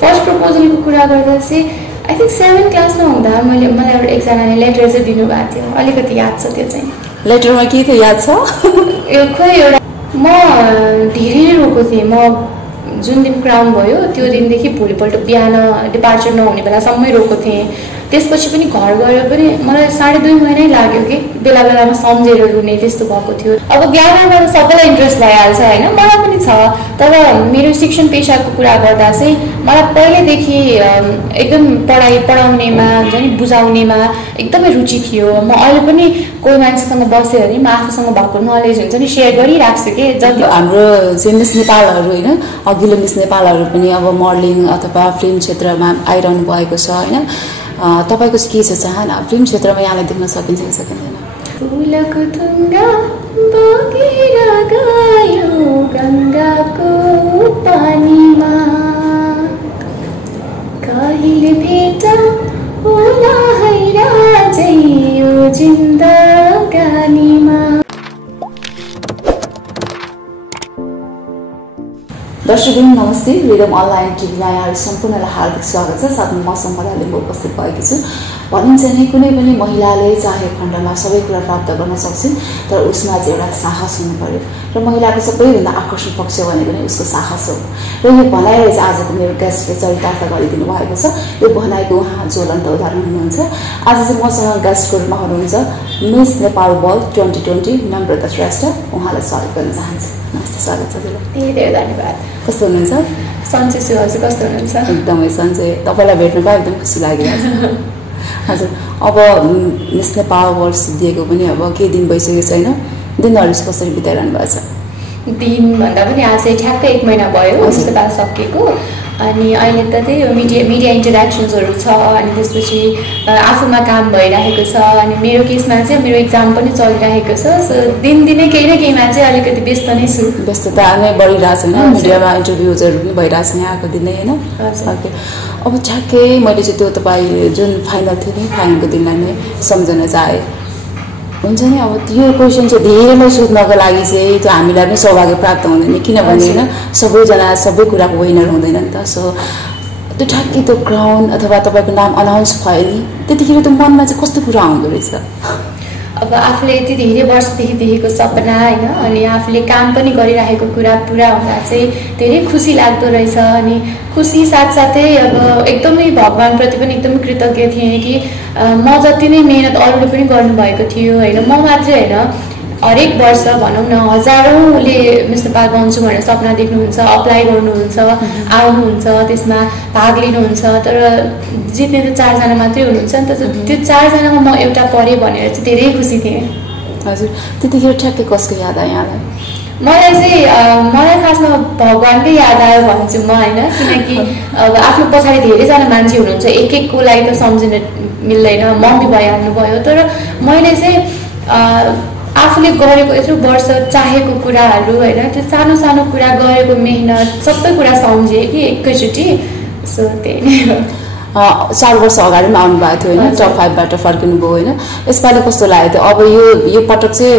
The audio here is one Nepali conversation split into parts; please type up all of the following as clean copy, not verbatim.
फर्स्ट प्रपोजलको कुरा गर्दा चाहिँ आई थिङ्क 7 क्लासमा हुँदा मलाई एउटा एकजनाले लेटर चाहिँ दिनुभएको थियो, अलिकति याद छ त्यो चाहिँ। लेटरमा के थियो याद छ? खोइ एउटा म धेरै नै रोएको थिएँ। म जुन दिन क्राउन भयो त्यो दिनदेखि भोलिपल्ट बिहान डिपार्चर नहुने बेलासम्मै रोएको थिएँ। त्यसपछि पनि घर गएर पनि मलाई 2.5 महिनै लाग्यो कि बेला बेलामा सम्झेर रुने त्यस्तो भएको थियो। अब ग्रामरमा त सबैलाई इन्ट्रेस्ट भइहाल्छ होइन, मलाई पनि छ। तर मेरो शिक्षण पेसाको कुरा गर्दा चाहिँ मलाई पहिल्यैदेखि एकदम पढाउनेमा हुन्छ नि, बुझाउनेमा एकदमै रुचि थियो। म अहिले पनि कोही मान्छेसँग बस्यो भने म आफूसँग भएको नलेज हुन्छ नि सेयर गरिराख्छु कि। जति हाम्रो चाहिँ मिस नेपालहरू होइन, अघिल्लो मिस नेपालहरू पनि अब मोडलिङ अथवा फिल्म क्षेत्रमा आइरहनु भएको छ होइन। तपाईको के छ चाहना फिल्म क्षेत्रमा यहाँलाई देख्न सकिन्छ कि सकिँदैन? फुलको थुङ्गा बगेर गयो गङ्गाको पानीमा, कहिले भेट होला है राजै यो जिन्दगानीमा। दर्शकहरू नमस्ते, रिदम अनलाइन टिभीमा यहाँहरू सम्पूर्णलाई हार्दिक स्वागत छ। साथमा म सम्पदा लिम्बू उपस्थित भएकी छु। भनिन्छ नि कुनै पनि महिलाले चाहेको खण्डमा सबै कुरा प्राप्त गर्न सक्छिन्, तर उसमा चाहिँ एउटा साहस हुनु पर्यो र महिलाको सबैभन्दा आकर्षक पक्ष भनेको नै उसको साहस हो। र यो भनाइले चाहिँ आजको मेरो गेस्टले चरितार्थ गरिदिनु भएको छ। यो भनाइको उहाँ ज्वलन्त उदाहरण हुनुहुन्छ। आज चाहिँ मसँग गेस्टको रूपमा हुनुहुन्छ मिस नेपाल वर्ल्ड 2020 नम्रता श्रेष्ठ। उहाँलाई स्वागत गर्न चाहन्छु। नमस्ते, स्वागत छ। धेरै धन्यवाद। कस्तो हुनुहुन्छ? सन्चै छु। हजुर कस्तो हुनुहुन्छ? एकदमै सन्चै। तपाईँलाई भेट्नु पाए एकदम खुसी लागिरहेको छ। हजुर, अब मिस नेपाल वर्ल्ड सिद्धिएको पनि अब केही दिन भइसकेको छैन, दिनहरू कसरी बिताइरहनु भएको छ? दिन भन्दा पनि आज ठ्याक्कै 1 महिना भयो अस्पताल सकिएको। अनि अहिले त त्यही हो, मिडिया इन्टरेक्सन्सहरू छ। अनि त्यसपछि आफूमा काम भइरहेको छ। अनि मेरो केसमा चाहिँ मेरो एक्जाम पनि चलिरहेको छ। सो दिनदिनै केही न केहीमा चाहिँ अलिकति व्यस्त नै छु। व्यस्तता नै बढिरहेछ होइन, मिडियामा इन्टरभ्युजहरू पनि भइरहेछ यहाँको दिनै होइन। ओके, अब ठ्याक्कै मैले चाहिँ त्यो तपाईँ जुन फाइनल थियो नि, फाइनलको दिनलाई नै सम्झन चाहे हुन्छ नि। अब त्यो क्वेसन चाहिँ धेरैलाई सोध्नको लागि चाहिँ त्यो हामीलाई पनि सौभाग्य प्राप्त हुँदैन, किनभने होइन सबैजना सबै कुराको विनर हुँदैन नि त। सो त्यो ठ्याक्कै त्यो क्राउन अथवा तपाईँको नाम अनाउन्स भयो नि, त्यतिखेर त्यो मनमा चाहिँ कस्तो कुरा आउँदो रहेछ? अब आफूले यति धेरै वर्षदेखि देखेको सपना होइन, अनि आफूले काम पनि गरिरहेको कुरा पुरा हुँदा चाहिँ धेरै खुसी लाग्दो रहेछ। अनि खुसी साथसाथै अब एकदमै भगवान्प्रति पनि एकदमै कृतज्ञ थिएँ कि म जति नै मेहनत अरूले पनि गर्नुभएको थियो होइन, म मात्रै होइन, हरेक वर्ष भनौँ न हजारौँले मिस नेपाल बन्छु भनेर सपना देख्नुहुन्छ, अप्लाई गर्नुहुन्छ, आउनुहुन्छ, त्यसमा भाग लिनुहुन्छ। तर जित्ने त 4 जना मात्रै हुनुहुन्छ नि त। त्यो 4 जनामा म एउटा परेँ भनेर चाहिँ धेरै खुसी थिएँ। हजुर, त्यतिखेर ठ्याक्कै कसको याद आयो यहाँलाई? मलाई चाहिँ मलाई खासमा भगवान्कै याद आयो भन्छु म होइन, किनकि अब आफ्नो पछाडि धेरैजना मान्छे हुनुहुन्छ, एक एककोलाई त सम्झिन मिल्दैन, मम्मी भइहाल्नु भयो। तर मैले चाहिँ आफूले गरेको यत्रो वर्ष चाहेको कुराहरू होइन, त्यो सानो सानो कुरा गरेको मेहनत सबै कुरा सम्झेँ कि एकैचोटि। सो त्यही नै हो। 4 वर्ष अगाडि पनि आउनुभएको थियो होइन, टप 5बाट फर्किनुभयो होइन। यसपालि कस्तो लाग्यो थियो? अब यो पटक चाहिँ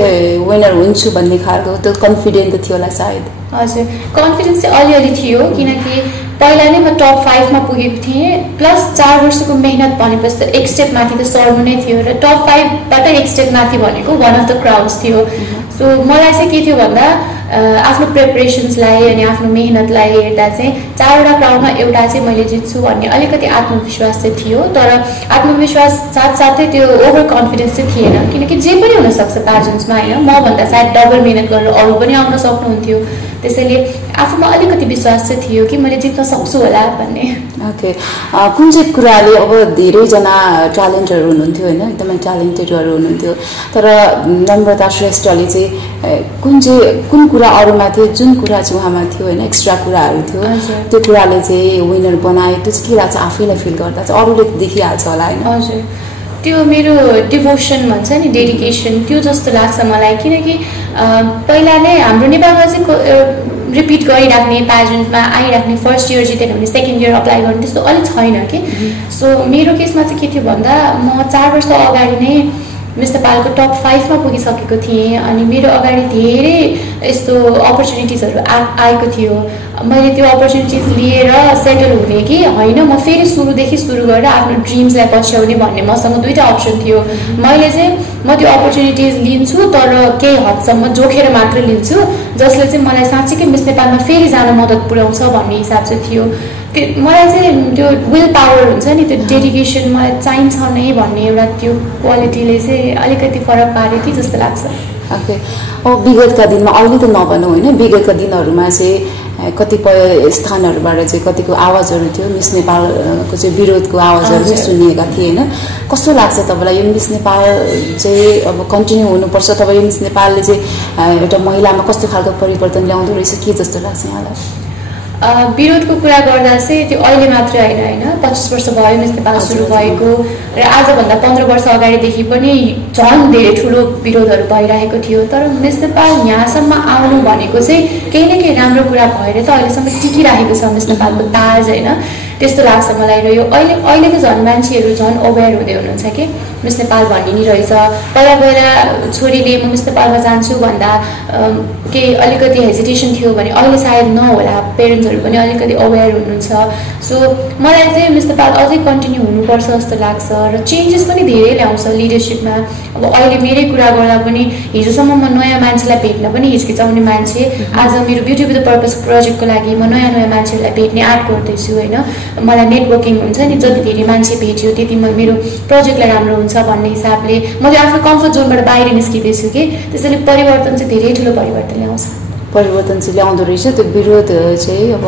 विनर हुन्छु भन्ने खालको त्यो कन्फिडेन्ट त थियो होला सायद? हजुर, कन्फिडेन्स चाहिँ अलिअलि थियो, किनकि पहिला नै म टप 5मा पुगेको थिएँ। प्लस 4 वर्षको मेहनत भनेपछि त एक स्टेप माथि त सर्नु नै थियो। र टप 5बाट एक स्टेप माथि भनेको वान अफ द क्राउन्स थियो। सो मलाई चाहिँ के थियो भन्दा आफ्नो प्रिपरेसन्सलाई अनि आफ्नो मेहनतलाई हेर्दा चाहिँ 4वटा क्राउनमा एउटा चाहिँ मैले जित्छु भन्ने अलिकति आत्मविश्वास चाहिँ थियो। तर आत्मविश्वास साथसाथै त्यो ओभर कन्फिडेन्स चाहिँ थिएन, किनकि जे पनि हुनसक्छ पार्जन्समा होइन। मभन्दा सायद डबल मेहनत गरेर अरू पनि आउन सक्नुहुन्थ्यो। त्यसैले आफूमा अलिकति विश्वास चाहिँ थियो कि मैले जित्न सक्छु होला भन्ने। ओके, कुन चाहिँ कुराले अब धेरैजना ट्यालेन्टहरू हुनुहुन्थ्यो होइन, एकदमै ट्यालेन्टेडहरू हुनुहुन्थ्यो, तर नम्रता श्रेष्ठले चाहिँ कुन कुरा अरूमा थियो, जुन कुरा चाहिँ उहाँमा थियो होइन, एक्स्ट्रा कुराहरू थियो, त्यो कुराले चाहिँ विनर बनाए? त्यो चाहिँ के लाग्छ आफैलाई फिल गर्दा चाहिँ? अरूले देखिहाल्छ होला होइन? हजुर, त्यो मेरो डिभोसन भन्छ नि, डेडिकेसन, त्यो जस्तो लाग्छ मलाई। किनकि पहिला नै हाम्रो नेपालमा चाहिँ रिपिट गरिराख्ने, प्याजेन्टमा आइराख्ने, फर्स्ट इयर जितेन भने सेकेन्ड इयर अप्लाई गर्ने त्यस्तो अलिक छैन कि। सो मेरो केसमा चाहिँ के थियो भन्दा म 4 वर्ष अगाडि नै मिस नेपालको टप 5मा पुगिसकेको थिएँ। अनि मेरो अगाडि धेरै यस्तो अपर्च्युनिटिजहरू आएको थियो। मैले त्यो अपर्च्युनिटिज लिएर सेटल हुने कि होइन म फेरि सुरुदेखि सुरु गरेर आफ्नो ड्रिम्सलाई पछ्याउने भन्ने मसँग दुईवटा अप्सन थियो। मैले चाहिँ म त्यो अपर्च्युनिटिज लिन्छु तर केही हदसम्म जोखेर मात्र लिन्छु जसले चाहिँ मलाई साँच्चीकै मिस नेपालमा फेरि जान मद्दत पुर्याउँछ भन्ने हिसाब चाहिँ थियो। मलाई चाहिँ त्यो विल पावर हुन्छ नि, त्यो डेडिकेसन मलाई चाहिन्छ नै भन्ने एउटा त्यो क्वालिटीले चाहिँ अलिकति फरक पार्यो कि जस्तो लाग्छ। ओके, अब विगतका दिनमा अहिले त नभनौँ होइन, विगतका दिनहरूमा चाहिँ कतिपय स्थानहरूबाट चाहिँ कतिको आवाजहरू थियो मिस नेपालको चाहिँ विरोधको आवाजहरू पनि सुनिएका थिए होइन। कस्तो लाग्छ तपाईँलाई यो मिस नेपाल चाहिँ अब कन्टिन्यू हुनुपर्छ अथवा यो मिस नेपालले चाहिँ एउटा महिलामा कस्तो खालको परिवर्तन ल्याउँदो रहेछ के जस्तो लाग्छ यहाँलाई? विरोधको कुरा गर्दा चाहिँ त्यो अहिले मात्रै होइन होइन 25 वर्ष भयो मिस नेपाल सुरु भएको र आजभन्दा 15 वर्ष अगाडिदेखि पनि झन् धेरै ठुलो विरोधहरू भइरहेको थियो। तर मिस नेपाल यहाँसम्म आउनु भनेको चाहिँ केही न केही राम्रो कुरा भएर त अहिलेसम्म टिकिरहेको छ मिस नेपालको ताज होइन, त्यस्तो लाग्छ मलाई। र यो अहिले त झन् मान्छेहरू झन् अवेर हुँदै हुनुहुन्छ कि मिस नेपाल भन्ने नि रहेछ। पहिला पहिला छोरीले म मिस नेपालमा जान्छु भन्दा केही अलिकति हेजिटेसन थियो भने अहिले सायद नहोला, पेरेन्ट्सहरू पनि अलिकति अवेर हुनुहुन्छ। सो मलाई चाहिँ मिस नेपाल अझै कन्टिन्यू हुनुपर्छ जस्तो लाग्छ र चेन्जेस पनि धेरै ल्याउँछ लिडरसिपमा। अब अहिले मेरै कुरा गर्दा पनि हिजोसम्म म नयाँ मान्छेलाई भेट्न पनि हिचकिचाउने मान्छे, आज मेरो ब्युटी विथ द पर्पस प्रोजेक्टको लागि म नयाँ नयाँ मान्छेहरूलाई भेट्ने आँट गर्दैछु होइन। मलाई नेटवर्किङ हुन्छ नि, जति धेरै मान्छे भेट्यो त्यति मेरो प्रोजेक्टलाई राम्रो हुन्छ भन्ने हिसाबले म त्यो आफ्नो कम्फर्ट जोनबाट बाहिर निस्किँदैछु कि, त्यसैले परिवर्तन चाहिँ धेरै ठुलो परिवर्तन ल्याउँछ। परिवर्तन चाहिँ ल्याउँदो रहेछ। त्यो विरोध चाहिँ अब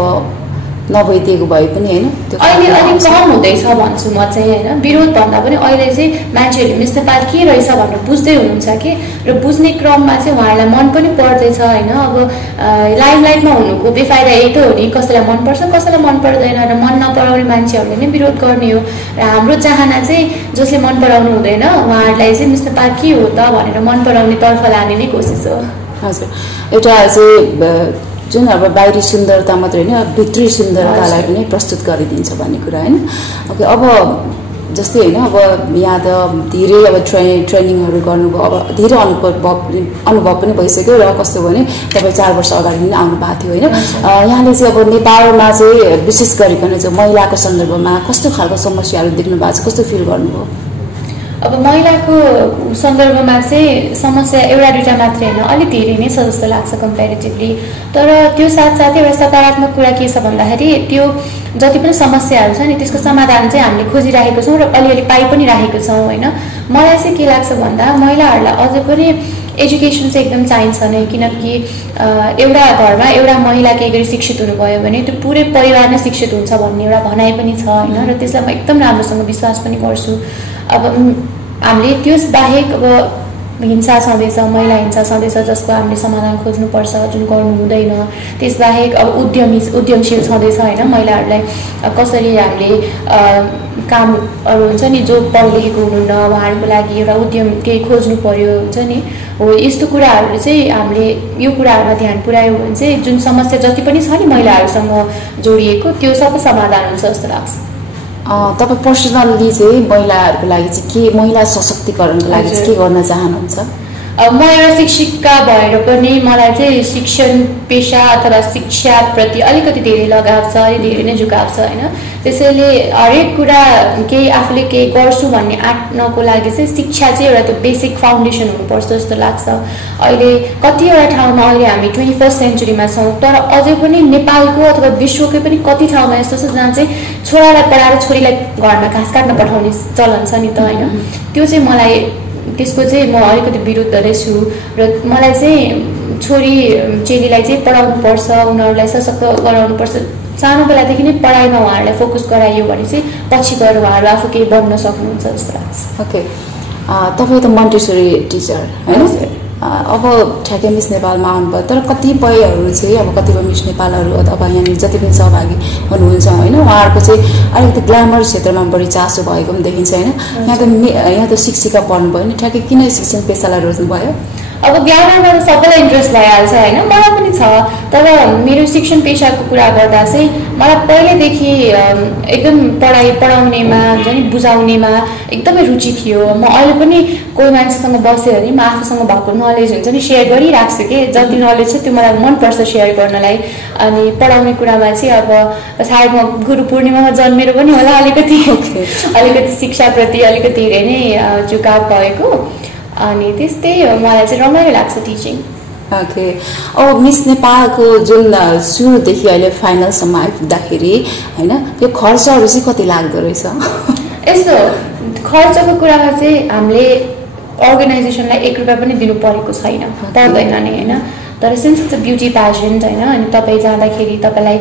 नभइदिएको भए पनि होइन, अहिले अलिक कम हुँदैछ भन्छु म चाहिँ होइन। विरोध भन्दा पनि अहिले चाहिँ मान्छेहरूले मिस नेपाल के रहेछ भनेर बुझ्दै हुनुहुन्छ कि, र बुझ्ने क्रममा चाहिँ उहाँहरूलाई मन पनि पर्दैछ होइन। अब लाइमलाइटमा हुनुको बेफाइदा यही त हो नि, कसैलाई मनपर्छ कसैलाई मन पर्दैन र मन नपराउने मान्छेहरूले नै विरोध गर्ने हो। र हाम्रो चाहना चाहिँ जसले मन पराउनु हुँदैन उहाँहरूलाई चाहिँ मिस नेपाल के हो त भनेर मन पराउने तर्फ लाने नै कोसिस हो। हजुर, एउटा चाहिँ जुन अब बाहिरी सुन्दरता मात्रै होइन भित्री सुन्दरतालाई पनि प्रस्तुत गरिदिन्छ भन्ने कुरा होइन। ओके, अब जस्तै होइन अब यहाँ त धेरै अब ट्रेनिङहरू गर्नुभयो, अब धेरै अनुभव पनि भइसक्यो र कस्तो भने तपाईँ 4 वर्ष अगाडि पनि आउनु भएको थियो होइन। यहाँले चाहिँ अब नेपालमा चाहिँ विशेष गरिकन चाहिँ महिलाको सन्दर्भमा कस्तो खालको समस्याहरू देख्नु भएको छ, कस्तो फिल गर्नुभयो? अब महिलाको सन्दर्भमा चाहिँ समस्या एउटा दुईवटा मात्रै होइन, अलिक धेरै नै छ जस्तो लाग्छ कम्पेरिटिभली। तर त्यो साथसाथै एउटा सकारात्मक कुरा के छ भन्दाखेरि त्यो जति पनि समस्याहरू छ नि त्यसको समाधान चाहिँ हामीले खोजिरहेको छौँ र अलिअलि पाइ पनि राखेको छौँ होइन। मलाई चाहिँ के लाग्छ भन्दा महिलाहरूलाई अझै पनि एजुकेसन चाहिँ एकदम चाहिन्छ नै, किनकि एउटा घरमा एउटा महिला केही गरी शिक्षित हुनुभयो भने त्यो पुरै परिवार नै शिक्षित हुन्छ भन्ने एउटा भनाइ पनि छ होइन। र त्यसलाई म एकदम राम्रोसँग विश्वास पनि गर्छु। अब हामीले त्यस बाहेक अब हिंसा छँदैछ, महिला हिंसा छँदैछ जसको हामीले समाधान खोज्नुपर्छ जुन गर्नु हुँदैन। त्यसबाहेक अब उद्यमशील छँदैछ होइन, महिलाहरूलाई कसरी हामीले कामहरू हुन्छ नि जो पढ लेखेको हुनुहुन्न उहाँहरूको लागि एउटा उद्यम केही खोज्नु पर्यो हुन्छ नि, हो यस्तो कुराहरू चाहिँ हामीले यो कुराहरूमा ध्यान पुर्यायो भने चाहिँ जुन समस्या जति पनि छ नि महिलाहरूसँग जोडिएको त्यो सबै समाधान हुन्छ जस्तो लाग्छ। तपाईँ पर्सनल्ली चाहिँ महिलाहरूको लागि चाहिँ के, महिला सशक्तिकरणको लागि चाहिँ के गर्न चाहनुहुन्छ? म एउटा शिक्षिका भएर पनि मलाई चाहिँ शिक्षण पेसा अथवा शिक्षाप्रति अलिकति धेरै लगाव छ, अलिक धेरै नै झुकाव छ होइन। त्यसैले हरेक कुरा केही आफूले केही गर्छु भन्ने आँट्नको लागि चाहिँ शिक्षा चाहिँ एउटा त्यो बेसिक फाउन्डेसन हुनुपर्छ जस्तो लाग्छ। अहिले कतिवटा ठाउँमा अहिले हामी 21st सेन्चुरीमा छौँ, तर अझै पनि नेपालको अथवा विश्वकै पनि कति ठाउँमा यस्तो छ जहाँ चाहिँ छोरालाई पढाएर छोरीलाई घरमा घाँस काट्न पठाउने चलन छ नि त होइन। त्यो चाहिँ मलाई त्यसको चाहिँ म अलिकति विरुद्ध नै छु र मलाई चाहिँ छोरी चेलीलाई चाहिँ पढाउनुपर्छ, उनीहरूलाई सशक्त गराउनुपर्छ। सानो बेलादेखि नै पढाइमा उहाँहरूलाई फोकस गराइयो भने चाहिँ पछि गएर उहाँहरू आफू केही बन्न सक्नुहुन्छ जस्तो लाग्छ। ओके, तपाईँ त मन्टेसरी टिचर होइन, अब ठ्याक्कै मिस नेपालमा आउनुभयो, तर कतिपयहरू चाहिँ अब कतिपय मिस नेपालहरू अथवा यहाँनिर जति पनि सहभागी हुनुहुन्छ होइन उहाँहरूको चाहिँ अलिकति ग्ल्यामर क्षेत्रमा बढी चासो भएको पनि देखिन्छ होइन। यहाँ त शिक्षिका पढ्नुभयो नि, ठ्याक्कै किन शिक्षण पेसालाई रोज्नुभयो? अब ग्रामरमा त सबैलाई इन्ट्रेस्ट भइहाल्छ होइन, मलाई पनि छ। तर मेरो शिक्षण पेसाको कुरा गर्दा चाहिँ मलाई पहिल्यैदेखि एकदम पढाउनेमा हुन्छ नि, बुझाउनेमा एकदमै रुचि थियो। म अहिले पनि कोही मान्छेसँग बस्यो भने म आफूसँग भएको नलेज हुन्छ नि सेयर गरिरहेको छु कि, जति नलेज छ त्यो मलाई मनपर्छ सेयर गर्नलाई। अनि पढाउने कुरामा चाहिँ अब सायद म गुरु पूर्णिमामा जन्मेर पनि होला अलिकति शिक्षाप्रति अलिकति धेरै नै झुकाव भएको। अनि त्यस्तै मलाई चाहिँ रमाइलो लाग्छ टिचिङ। ओके, अब मिस नेपालको जुन सुरुदेखि अहिले फाइनलसम्म आइपुग्दाखेरि होइन, यो खर्चहरू चाहिँ कति लाग्दो रहेछ? यस्तो खर्चको कुरामा चाहिँ हामीले अर्गनाइजेसनलाई 1 रुपियाँ पनि दिनु परेको छैन, पर्दैन नै होइन। तर since it's a beauty pageant होइन, अनि तपाईँ जाँदाखेरि तपाईँलाई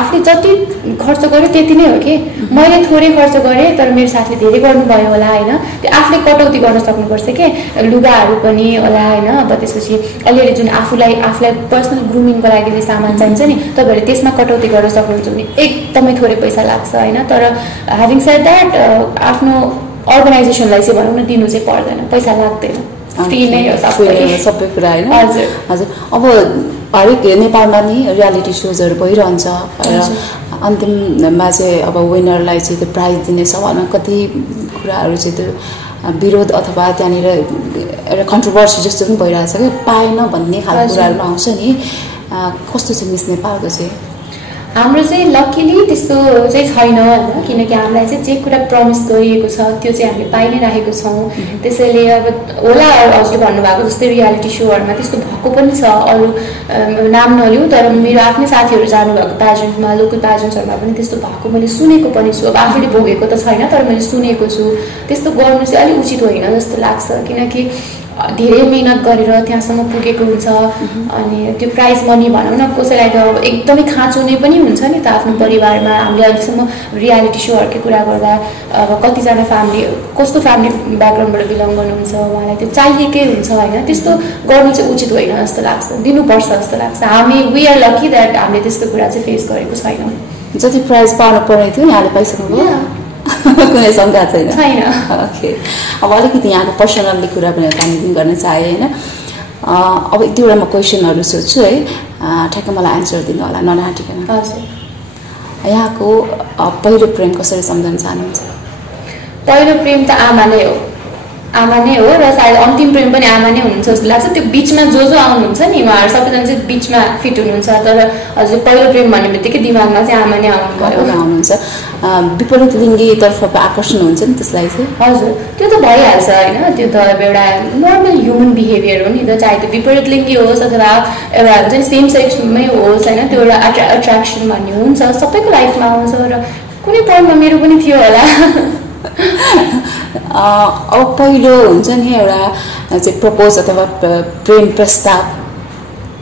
आफूले जति खर्च गर्यो त्यति नै हो कि। मैले थोरै खर्च गरेँ तर मेरो साथीले धेरै गर्नुभयो होला होइन, त्यो आफूले कटौती गर्न सक्नुपर्छ कि। लुगाहरू पनि होला होइन, अब त्यसपछि अलिअलि जुन आफूलाई पर्सनल ग्रुमिङको लागि जे सामान चाहिन्छ नि, तपाईँहरूले त्यसमा कटौती गर्न सक्नुहुन्छ भने एकदमै थोरै पैसा लाग्छ होइन। तर ह्याभिङ सेड द्याट आफ्नो अर्गनाइजेसनलाई चाहिँ भनौँ न दिनु चाहिँ पर्दैन, पैसा लाग्दैन, फ्री नै हो सबै कुरा होइन। हजुर हजुर, अब हरेक नेपालमा नि रियालिटी सोजहरू भइरहन्छ र अन्तिममा चाहिँ अब विनरलाई चाहिँ त्यो प्राइज दिने सवालमा कति कुराहरू चाहिँ त्यो विरोध अथवा त्यहाँनिर एउटा कन्ट्रोभर्सी जस्तो पनि भइरहेछ कि, पाएन भन्ने खालको कुराहरू आउँछ नि। कस्तो छ मिस नेपालको चाहिँ? हाम्रो चाहिँ लकिली त्यस्तो चाहिँ छैन होइन, किनकि हामीलाई चाहिँ जे कुरा प्रमिस गरिएको छ त्यो चाहिँ हामीले पाइ नै राखेको छौँ। त्यसैले अब होला हजुरले भन्नुभएको जस्तै रियालिटी सोहरूमा त्यस्तो भएको पनि छ, अरू नाम नलिउँ तर मेरो आफ्नै साथीहरू जानुभएको प्याजेन्टमा, लोकल प्याजेन्ट्सहरूमा पनि त्यस्तो भएको मैले सुनेको पनि छु। अब आफूले भोगेको त छैन तर मैले सुनेको छु। त्यस्तो गर्नु चाहिँ अलिक उचित होइन जस्तो लाग्छ, किनकि धेरै मेहनत गरेर त्यहाँसम्म पुगेको हुन्छ। अनि त्यो प्राइज मनी भनौँ न, कसैलाई त एकदमै खाँचो नै पनि हुन्छ नि त आफ्नो परिवारमा। हामीले अहिलेसम्म रियालिटी सोहरूकै कुरा गर्दा अब कतिजना फ्यामिली कस्तो फ्यामिली ब्याकग्राउन्डबाट बिलङ गर्नुहुन्छ, उहाँलाई त्यो चाहिएकै हुन्छ होइन। त्यस्तो गर्नु चाहिँ उचित होइन जस्तो लाग्छ, दिनुपर्छ जस्तो लाग्छ। हामी वी आर लकी द्याट हामीले त्यस्तो कुरा चाहिँ फेस गरेको छैनौँ। जति प्राइज पाउनु पर्ने थियो यहाँले पाइसक्नुभयो? कुनै शङ्का छैन? छैन। ओके, अब अलिकति यहाँको पर्सनल्ली कुरा पनि हामी गर्न चाहेँ होइन। अब एक दुईवटा म क्वेसनहरू सोध्छु है, ठ्याक्क मलाई एन्सर दिनु होला ननाटिकन। हजुर, यहाँको पहिलो प्रेम कसरी सम्झन चाहनुहुन्छ? पहिलो प्रेम त आमा नै हो, आमा नै हो र सायद अन्तिम प्रेम पनि आमा नै हुनुहुन्छ जस्तो लाग्छ। त्यो बिचमा जो आउनुहुन्छ नि उहाँहरू सबैजना चाहिँ बिचमा फिट हुनुहुन्छ, तर हजुर पहिलो प्रेम भन्ने बित्तिकै दिमागमा चाहिँ आमा नै आउनुहुन्छ। विपरीत लिङ्गीतर्फको आकर्षण हुन्छ नि त्यसलाई चाहिँ? हजुर, त्यो त भइहाल्छ होइन, त्यो त अब एउटा नर्मल ह्युमन बिहेभियर हो नि त, चाहे त्यो विपरीत लिङ्गी होस् अथवा एउटा हुन्छ नि सेम सेक्समै होस् होइन, त्यो एउटा एट्र्याक्सन भन्ने हुन्छ, सबैको लाइफमा आउँछ र कुनै पोइन्टमा मेरो पनि थियो होला। अब पहिलो हुन्छ नि एउटा चाहिँ प्रपोज अथवा प्रेम प्रस्ताव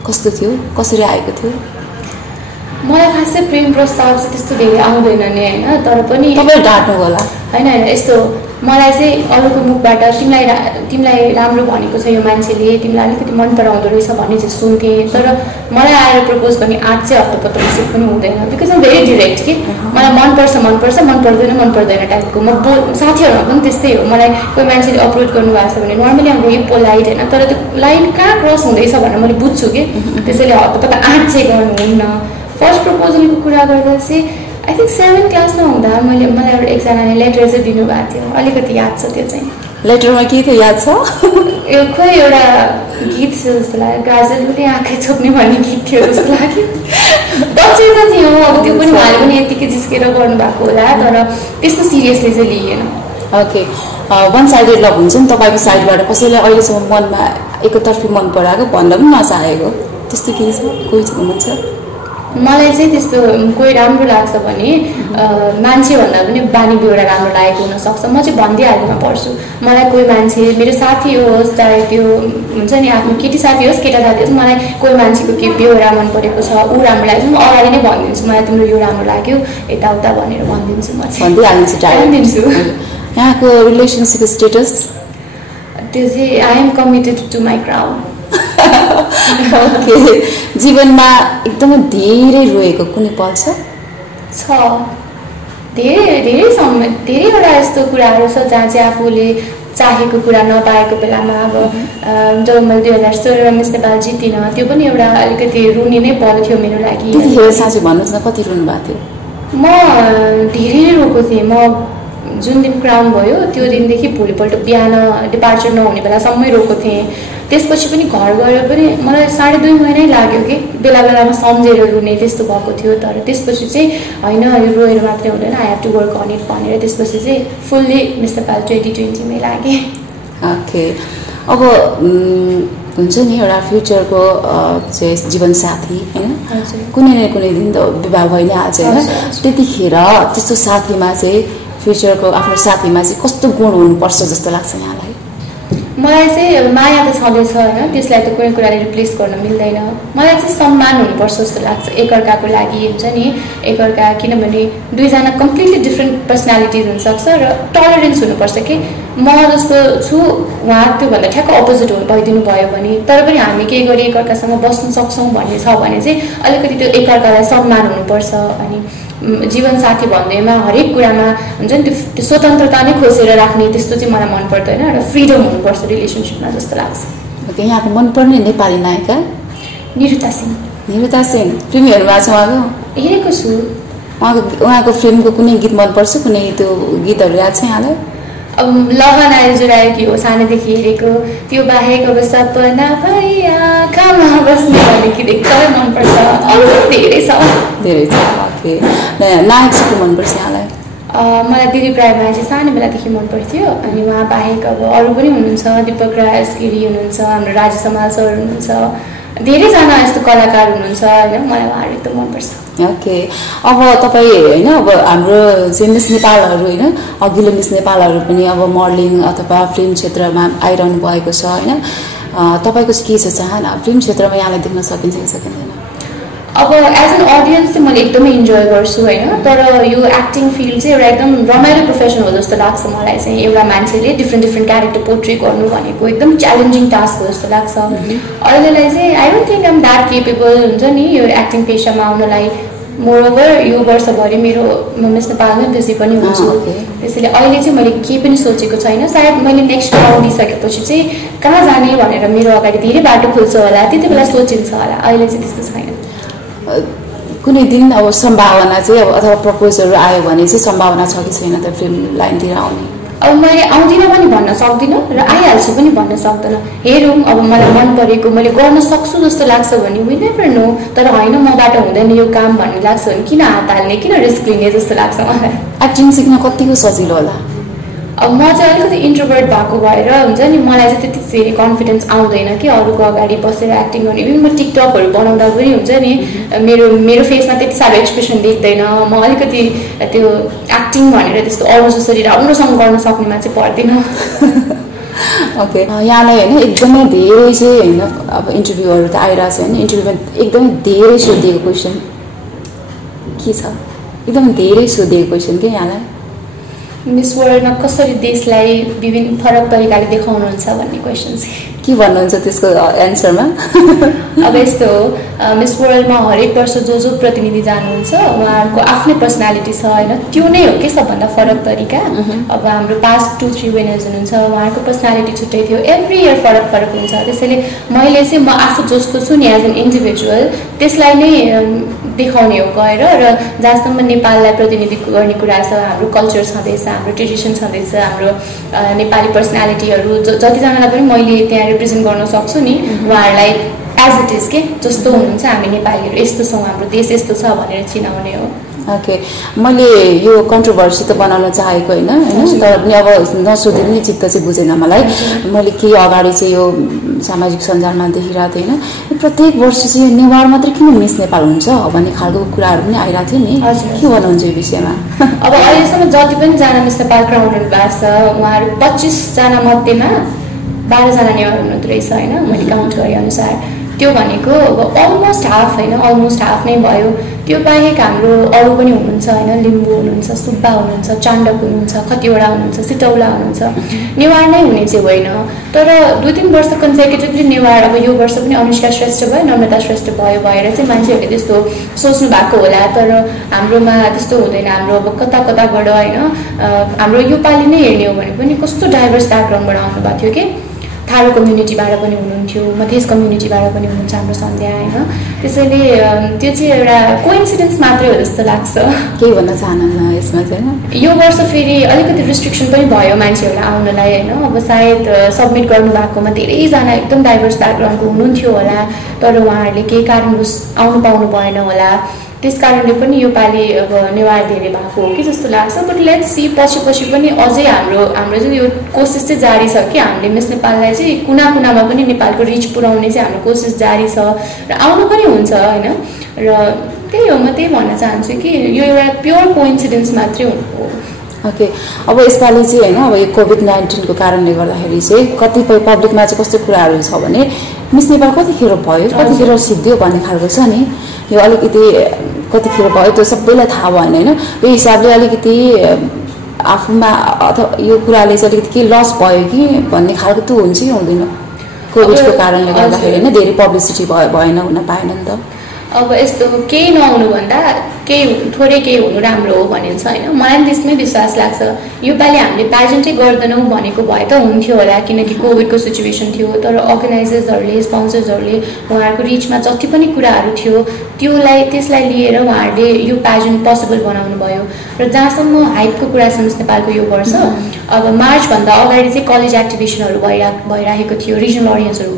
कस्तो थियो, कसरी आएको थियो? मलाई खासै प्रेम प्रस्ताव चाहिँ त्यस्तो धेरै आउँदैन नि होइन, तर पनि तपाईँ डाँट्नु होला होइन। यस्तो मलाई चाहिँ अरूको मुखबाट तिमीलाई राम्रो भनेको छ यो मान्छेले, तिमीलाई अलिकति मन पराउँदो रहेछ भन्ने चाहिँ सुन्थेँ। तर मलाई आएर प्रपोज गर्ने आँट चाहिँ हप्तापत्ता रिसिभ पनि हुँदैन, बिकज म भेरी डिरेक्ट कि मलाई मनपर्छ मन पर्दैन टाइपको। म साथीहरूमा पनि त्यस्तै हो, मलाई कोही मान्छेले अप्रोच गर्नुभएको छ भने नर्मली हाम्रो यो पोलाइट होइन, तर त्यो लाइन कहाँ क्रस हुँदैछ भनेर मैले बुझ्छु कि, त्यसैले हप्तापत्ता आँट चाहिँ गर्नुहुन्न। फर्स्ट प्रपोजलको कुरा गर्दा चाहिँ आई थिङ्क 7th क्लासमा हुँदा मलाई एकजनाले लेटर चाहिँ दिनुभएको थियो, अलिकति याद छ त्यो चाहिँ। लेटरमा के थियो याद छ? यो खोइ एउटा गीत थियो जस्तो लाग्यो, गाजलले आँखै छोप्ने भन्ने गीत थियो जस्तो लाग्यो। बच्चै त थियो, अब त्यो पनि उहाँले पनि यतिकै जिस्केर गर्नुभएको होला, तर त्यस्तो सिरियसली चाहिँ लिएन। ओके, वान साइडेड लभ हुन्छ नि, तपाईँको साइडबाट कसैलाई अहिलेसम्म मनमा एकतर्फी मन पराएको भन्दा पनि नचाहेको त्यस्तो केही छ? कोही हुनुहुन्छ? मलाई चाहिँ त्यस्तो कोही राम्रो लाग्छ भने मान्छेभन्दा पनि बानी बेहोरा राम्रो लागेको हुनसक्छ। म चाहिँ भनिदिइहाल्नुमा पर्छु, मलाई कोही मान्छे मेरो साथी होस्, चाहे त्यो हुन्छ नि आफ्नो केटी साथी होस् केटा साथी होस्, मलाई कोही मान्छेको के बेहोरा मन परेको छ, ऊ राम्रो लाग्छ, म अगाडि नै भनिदिन्छु मलाई तिम्रो यो राम्रो लाग्यो यताउता भनेर भनिदिन्छु। म चाहिँ भनिदिन्छु। यहाँको रिलेसनसिप स्टेटस? त्यो चाहिँ I am committed to my crown. Okay, जीवनमा एकदमै धेरै रोएको कुनै पल छ? धेरैवटा यस्तो कुराहरू छ जहाँ चाहिँ आफूले चाहेको कुरा नपाएको बेलामा अब जब मैले 2016 मिस नेपाल जितिनँ त्यो पनि एउटा अलिकति रुनी नै पल थियो मेरो लागि। त्यतिखेर साँच्चै भन्नुहोस् न कति रुनु भएको थियो? म धेरै रोएको थिएँ। म जुन दिन क्राउन भयो त्यो दिनदेखि भोलिपल्ट बिहान डिपार्चर नहुने बेलासम्मै रोएको थिएँ। त्यसपछि पनि घर गएर पनि मलाई 2.5 महिनै लाग्यो कि बेला बेलामा सम्झेर रुने त्यस्तो भएको थियो। तर त्यसपछि चाहिँ होइन यो रोएर मात्रै हुँदैन, I have to work on it भनेर त्यसपछि चाहिँ फुल्ली मिस नेपाल 2020मै लागेँ। ओके, अब हुन्छ नि एउटा फ्युचरको चाहिँ जीवनसाथी होइन, कुनै न कुनै दिन त विवाह भइ नै हाल्छ होइन। त्यतिखेर त्यस्तो साथीमा चाहिँ फ्युचरको आफ्नो साथीमा चाहिँ कस्तो गुण हुनुपर्छ जस्तो लाग्छ यहाँलाई? मलाई चाहिँ माया त छँदैछ होइन, त्यसलाई त कुनै कुराले रिप्लेस गर्न मिल्दैन। मलाई चाहिँ सम्मान हुनुपर्छ जस्तो लाग्छ एकअर्काको लागि हुन्छ नि। एकअर्का किनभने दुईजना कम्प्लिटली डिफ्रेन्ट पर्सनालिटिज हुनसक्छ र टलरेन्स हुनुपर्छ कि म जस्तो छु उहाँ त्योभन्दा ठ्याक्क अपोजिट भइदिनु भयो भने तर पनि हामी केही गरी एकअर्कासँग बस्न सक्छौँ भन्ने छ भने चाहिँ अलिकति त्यो एकअर्कालाई सम्मान हुनुपर्छ। अनि जीवनसाथी भन्दैमा हरेक कुरामा हुन्छ नि त्यो स्वतन्त्रता नै खोसेर राख्ने त्यस्तो चाहिँ मलाई मन पर्दैन। एउटा फ्रिडम हुनुपर्छ रिलेसनसिपमा जस्तो लाग्छ। ओके, यहाँको मनपर्ने नेपाली नायिका? निरुता सिंह। निरुता सिंह फिल्म हेर्नु भएको छ उहाँको? हेरेको छु। उहाँको फिल्मको कुनै गीत मनपर्छ? कुनै त्यो गीतहरू याद छ यहाँलाई? अब लगन आयो जुराएकी हो सानैदेखि हेरेको, त्यो बाहेक अब सपना भई आँखामा बस्ने भन्ने गीत एकदमै मनपर्छ। अरू धेरै छ, धेरै छ। ओके, नायक चाहिँ को मनपर्छ यहाँलाई? मलाई दिलीप रायमाझी चाहिँ सानो बेलादेखि मन पर्थ्यो। अनि उहाँ बाहेक अब अरू पनि हुनुहुन्छ, दीपक राज गिरी हुनुहुन्छ, हाम्रो राजु समाल सर हुनुहुन्छ, धेरैजना यस्तो कलाकार हुनुहुन्छ होइन, मलाई उहाँहरू एकदम मनपर्छ। ओके, अब तपाईँ होइन अब हाम्रो चाहिँ मिस नेपालहरू होइन अघिल्लो मिस नेपालहरू पनि अब मोडलिङ अथवा फिल्म क्षेत्रमा आइरहनु भएको छ होइन, तपाईँको चाहिँ के छ चाहना फिल्म क्षेत्रमा यहाँलाई देख्न सकिन्छ कि सकिँदैन? अब एज एन अडियन्स चाहिँ मैले एकदमै इन्जोय गर्छु होइन, तर यो एक्टिङ फिल्ड चाहिँ एउटा एकदम रमाइलो प्रोफेसन हो जस्तो लाग्छ मलाई चाहिँ। एउटा मान्छेले डिफ्रेन्ट क्यारेक्टर पोर्ट्रे गर्नु भनेको एकदम च्यालेन्जिङ टास्क हो जस्तो लाग्छ। अहिलेलाई चाहिँ I don't think I'm that capable हुन्छ नि यो एक्टिङ पेसामा आउनलाई। मोरओभर यो वर्षभरि मेरो म मिस नेपालमै बिजी पनि हुन्छु, त्यसैले अहिले चाहिँ मैले केही पनि सोचेको छैन। सायद मैले नेक्स्ट राउन्ड दिइसकेपछि चाहिँ कहाँ जाने भनेर मेरो अगाडि धेरै बाटो खुल्छ होला, त्यति बेला सोचिन्छ होला। अहिले चाहिँ त्यस्तो छैन। कुनै दिन अब सम्भावना चाहिँ अब अथवा प्रपोजहरू आयो भने चाहिँ सम्भावना छ कि छैन त फिल्म लाइनतिर आउने? अब मैले आउँदिनँ पनि भन्न सक्दिनँ र आइहाल्छु पनि भन्न सक्दैन। हेरौँ, अब मलाई मन परेको मैले गर्न सक्छु जस्तो लाग्छ भने वी नेभर नो। तर होइन मबाट हुँदैन यो काम भन्ने लाग्छ भने किन हात हाल्ने, किन रिस्क लिने जस्तो लाग्छ मलाई। एक्टिङ सिक्न कतिको सजिलो होला? अब म चाहिँ अलिकति इन्ट्रोभर्ट भएको भएर हुन्छ नि मलाई चाहिँ त्यति धेरै कन्फिडेन्स आउँदैन कि अरूको अगाडि बसेर एक्टिङ गर्ने। इभन म टिकटकहरू बनाउँदा पनि हुन्छ नि मेरो फेसमा त्यति साह्रो एक्सप्रेसन देख्दैन। म अलिकति त्यो एक्टिङ भनेर त्यस्तो अरू जसरी राम्रोसँग गर्न सक्नेमा चाहिँ पर्दिनँ। ओके, यहाँलाई होइन एकदमै धेरै चाहिँ होइन अब इन्टरभ्यूहरू त आइरहेको छ होइन, इन्टरभ्यूमा एकदमै धेरै सोधिएको क्वेसन के छ? एकदमै धेरै सोधिएको क्वेसन के यहाँलाई? मिस वर्ल्डमा कसरी देशलाई विभिन्न फरक तरिकाले देखाउनुहुन्छ भन्ने क्वेसन चाहिँ के भन्नुहुन्छ त्यसको एन्सरमा? अब यस्तो हो, मिस वर्ल्डमा हरेक वर्ष जो प्रतिनिधि जानुहुन्छ उहाँहरूको आफ्नै पर्सनालिटी छ होइन, त्यो नै हो कि सबभन्दा फरक तरिका। अब हाम्रो पास्ट 2-3 विनर्स हुनुहुन्छ, उहाँहरूको पर्सनालिटी छुट्टै थियो, एभ्री इयर फरक हुन्छ। त्यसैले मैले चाहिँ म आफू जस्तो छु नि एज एन इन्डिभिजुअल त्यसलाई नै देखाउने हो गएर। र जहाँसम्म नेपाललाई प्रतिनिधित्व गर्ने कुरा छ, हाम्रो कल्चर छँदैछ, हाम्रो ट्रेडिसन छँदैछ, हाम्रो नेपाली पर्सनालिटीहरू जतिजनालाई पनि मैले त्यहाँ रिप्रेजेन्ट गर्न सक्छु नि उहाँहरूलाई एज इट इज के जस्तो हुनुहुन्छ हामी नेपालीहरू यस्तो छौँ, हाम्रो देश यस्तो छ भनेर चिनाउने हो। ओके, मैले यो कन्ट्रोभर्सी त बनाउन चाहेको होइन तर पनि अब नसोधे पनि चित्त चाहिँ बुझेन मलाई। मैले केही अगाडि चाहिँ यो सामाजिक सञ्जालमा देखिरहेको थिएँ होइन, प्रत्येक वर्ष चाहिँ नेवार मात्रै किन मिस नेपाल हुन्छ भन्ने खालको कुराहरू पनि आइरहेको थियो नि, के भन्नुहुन्छ यो विषयमा? अब अहिलेसम्म जति पनि जना मिस नेपाल क्राउन हुनु भएको छ उहाँहरू 25 जना मध्येमा 12 जना नेवार हुनुहुँदो रहेछ होइन, मैले काउन्ट गरे अनुसार। त्यो भनेको अब अलमोस्ट हाफ होइन, अलमोस्ट हाफ नै भयो। त्यो बाहेक हाम्रो अरू पनि हुनुहुन्छ हैन, लिम्बू हुनुहुन्छ, सुब्बा हुनुहुन्छ, चाण्डक हुनुहुन्छ, खतिवडा हुनुहुन्छ, सिटौला हुनुहुन्छ। नेवार नै हुने चाहिँ होइन, तर 2-3 वर्ष कन्सेक्युटिभली नेवार, अब यो वर्ष पनि अनुष्का श्रेष्ठ भयो, नम्रता श्रेष्ठ भयो भएर चाहिँ मान्छेहरूले त्यस्तो सोच्नु भएको होला, तर हाम्रोमा त्यस्तो हुँदैन। हाम्रो अब कता कताबाट हैन, हाम्रो योपालि नै हेर्ने हो भने पनि कस्तो डाइभर्स ब्याकग्राउन्डबाट आउनु भएको थियो कि थारू कम्युनिटीबाट पनि हुनुहुन्थ्यो, मधेस कम्युनिटीबाट पनि हुनुहुन्छ हाम्रो सन्ध्या हैन। त्यसैले त्यो चाहिँ एउटा कोइन्सिडेन्स मात्रै हो जस्तो लाग्छ। केही भन्न चाहनुहुन्न यसमा चाहिँ? यो वर्ष फेरि अलिकति रिस्ट्रिक्सन पनि भयो मान्छेहरूलाई आउनलाई हैन। अब सायद सबमिट गर्नुभएकोमा धेरैजना एकदम डाइभर्स ब्याकग्राउन्डको हुनुहुन्थ्यो होला, तर उहाँहरूले केही कारणवश आउनु पाउनु भएन होला। त्यस कारणले पनि योपालि अब नेवार धेरै भएको हो कि जस्तो लाग्छ। बट लेट्स सी, पछि पनि अझै हाम्रो चाहिँ यो कोसिस चाहिँ जारी छ कि हामीले मिस नेपाललाई चाहिँ कुना कुनामा पनि नेपालको रिच पुर्याउने चाहिँ हाम्रो कोसिस जारी छ र आउनु पनि हुन्छ हैन। र त्यही हो, म त्यही भन्न चाहन्छु कि यो एउटा प्योर कोइन्सिडेन्स मात्रै हो। ओके, अब यसपालि चाहिँ हैन, अब यो कोभिड-19 को कारणले गर्दाखेरि चाहिँ कतिपय पब्लिकमा चाहिँ कस्तो कुराहरू छ भने मिस नेपाल कतिखेर भयो, कतिखेर सिद्धियो भन्ने खालको छ नि। यो अलिकति कतिखेर भयो त्यो सबैलाई थाहा भएन हैन। यो हिसाबले अलिकति आफूमा अथवा यो कुराले चाहिँ अलिकति के लस भयो कि भन्ने खालको त हुन्छ कि हुँदैन? कोभिडको कारणले गर्दाखेरि हैन, धेरै पब्लिसिटी भएन, हुन पाएन नि त। अब यस्तो केही नहुनुभन्दा थोरै केही हुनु राम्रो हो भनिन्छ हैन। मलाई त्यसमै विश्वास लाग्छ। योपालि हामीले प्याजेन्टै गर्दैनौँ भनेको भए त हुन्थ्यो होला, किनकि कोभिडको सिचुएसन थियो। तर अर्गनाइजर्सहरूले, स्पोन्सर्सहरूले उहाँहरूको रिचमा जति पनि कुराहरू थियो त्यसलाई लिएर उहाँहरूले यो प्याजेन्ट पोसिबल बनाउनु भयो। र जहाँसम्म हाइपको कुरा छ मिस नेपालको यो वर्ष, अब मार्चभन्दा अगाडि चाहिँ कलेज एक्टिभेसनहरू भइरहेको थियो, रिजनल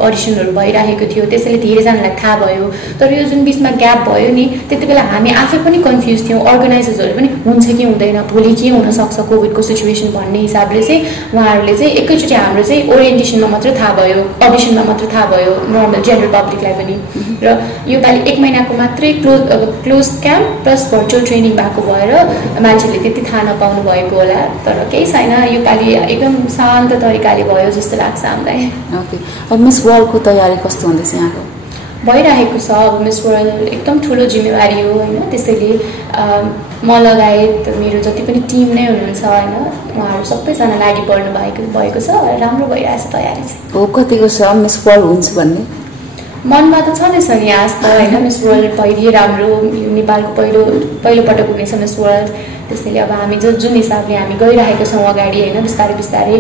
अडिसनहरू भइरहेको थियो। त्यसैले धेरैजनालाई थाहा भयो। तर यो जुन बिचमा ग्याप भयो नि, त्यति बेला हामी आफै पनि कन्फ्युज थियौँ, अर्गनाइजर्सहरू पनि हुन्छ कि हुँदैन, भोलि के हुनसक्छ कोभिडको सिचुएसन भन्ने हिसाबले चाहिँ उहाँहरूले चाहिँ एकैचोटि हाम्रो चाहिँ ओरिएन्टेसनमा मात्र थाहा भयो, अडिसनमा मात्र थाहा भयो, नर्मल जेनरल पब्लिकलाई पनि। र योपालि 1 महिनाको मात्रै close camp plus virtual training भएको भएर मान्छेले त्यति थाहा नपाउनु भएको होला। तर केही छैन, योपालि एकदम शान्त तरिकाले भयो जस्तो लाग्छ हामीलाई। ओके, अब मिस वर्ल्डको तयारी कस्तो हुँदैछ यहाँको? भइरहेको छ। अब मिस वर्ल्ड एकदम ठुलो जिम्मेवारी हो हैन। त्यसैले म लगायत मेरो जति पनि टिम नै हुनुहुन्छ हैन, उहाँहरू सबैजना लागि पर्नु भएको छ। राम्रो भइरहेछ तयारी चाहिँ। हो, कतिको छ मिस वर्ल्ड हुन्छ भन्ने मनमा त छँदैछ नि आश त हैन। मिस वर्ल्ड भइदिए राम्रो, यो नेपालको पहिलो पटक हुनेछ मिस वर्ल्ड। त्यसैले अब हामी जुन हिसाबले हामी गइरहेको छौँ अगाडि हैन, बिस्तारै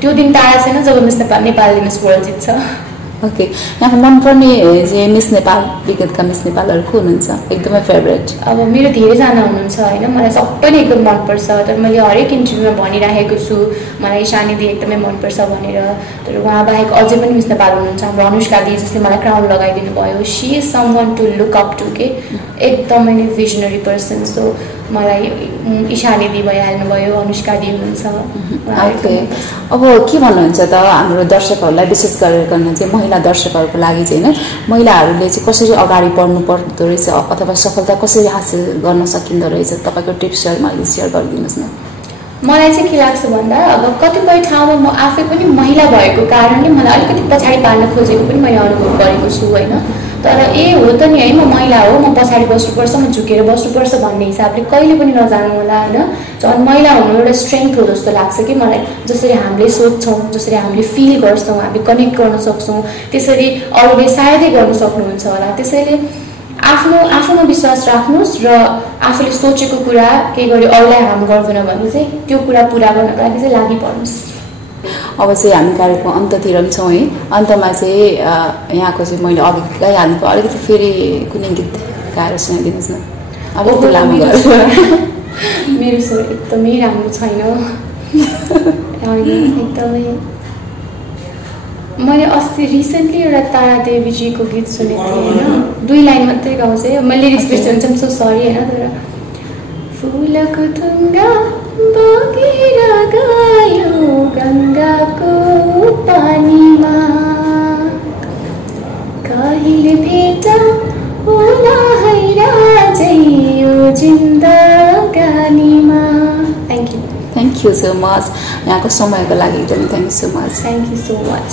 त्यो दिन टाढा छैन जब मिस नेपालले मिस वर्ल्ड जित्छ। ओके, यहाँको मनपर्ने चाहिँ मिस नेपाल, विगतका मिस नेपालहरू को हुनुहुन्छ एकदमै फेभरेट? अब मेरो धेरैजना हुनुहुन्छ हैन, मलाई सबै नै एकदम मनपर्छ। तर मैले हरेक इन्टरभ्यूमा भनिरहेको छु मलाई ईशानी दी एकदमै मनपर्छ भनेर। तर उहाँ बाहेक अझै पनि मिस नेपाल हुनुहुन्छ हाम्रो अनुष्का दी, जसले मलाई क्राउन लगाइदिनु भयो। She is someone to look up to के, एकदमै नै भिजनरी पर्सन। सो मलाई ईशानी दी भइहाल्नु भयो, अनुष्का दी हुनुहुन्छ। ओके, अब के भन्नुहुन्छ त हाम्रो दर्शकहरूलाई, विशेष गरेर चाहिँ महिला दर्शकहरूको लागि चाहिँ हैन, महिलाहरूले चाहिँ कसरी अगाडि बढ्नु पर्दो रहेछ अथवा सफलता कसरी हासिल गर्न सकिँदो रहेछ, तपाईँको टिप्सहरू मैले सेयर गरिदिनुहोस् न। मलाई चाहिँ के लाग्छ भन्दा, अब कतिपय ठाउँमा म आफै पनि महिला भएको कारणले मलाई अलिकति पछाडि पार्न खोजेको पनि मैले अनुभव गरेको छु हैन। तर हो त नि है, म महिला हो, म पछाडि बस्नुपर्छ, म झुकेर बस्नुपर्छ भन्ने हिसाबले कहिले पनि नजानु होला हैन। झन् महिला हुनु एउटा स्ट्रेङ्थ हो जस्तो लाग्छ कि मलाई। जसरी हामीले सोच्छौँ, जसरी हामीले फिल गर्छौँ, हामीले कनेक्ट गर्न सक्छौँ, त्यसरी अरूले सायदै गर्न सक्नुहुन्छ होला। त्यसैले आफूमा विश्वास राख्नुहोस् र आफूले सोचेको कुरा केही गरी अरूलाई हार्म गर्दैन भने चाहिँ त्यो कुरा पुरा गर्नको लागि चाहिँ लागि पर्नुहोस्। अब चाहिँ हामी कार्यक्रमको अन्ततिर पनि छौँ है। अन्तमा चाहिँ यहाँको चाहिँ मैले अघि गाइहाल्नु पर्यो, अलिकति फेरि कुनै गीत गाएर सुनाइदिनुहोस् न। अलिकति लामो गर्छ। मेरो स्वर एकदमै राम्रो छैन एकदमै। मैले अस्ति रिसेन्टली एउटा तारा देवीजीको गीत सुनेको थिएँ होइन, 2 लाइन मात्रै गाउँछ है, मैले लिरिक्स बिर्सेँ, सो सरी होइन। तर फुलको थुङ्गा बगेर गयो गङ्गाको पानीमा, कहिले भेट होला है राजै यो जिन्दगानीमा। थ्याङ्क यू सो मच, यहाँको समयको लागि एकदम thank you so much. Thank you so much.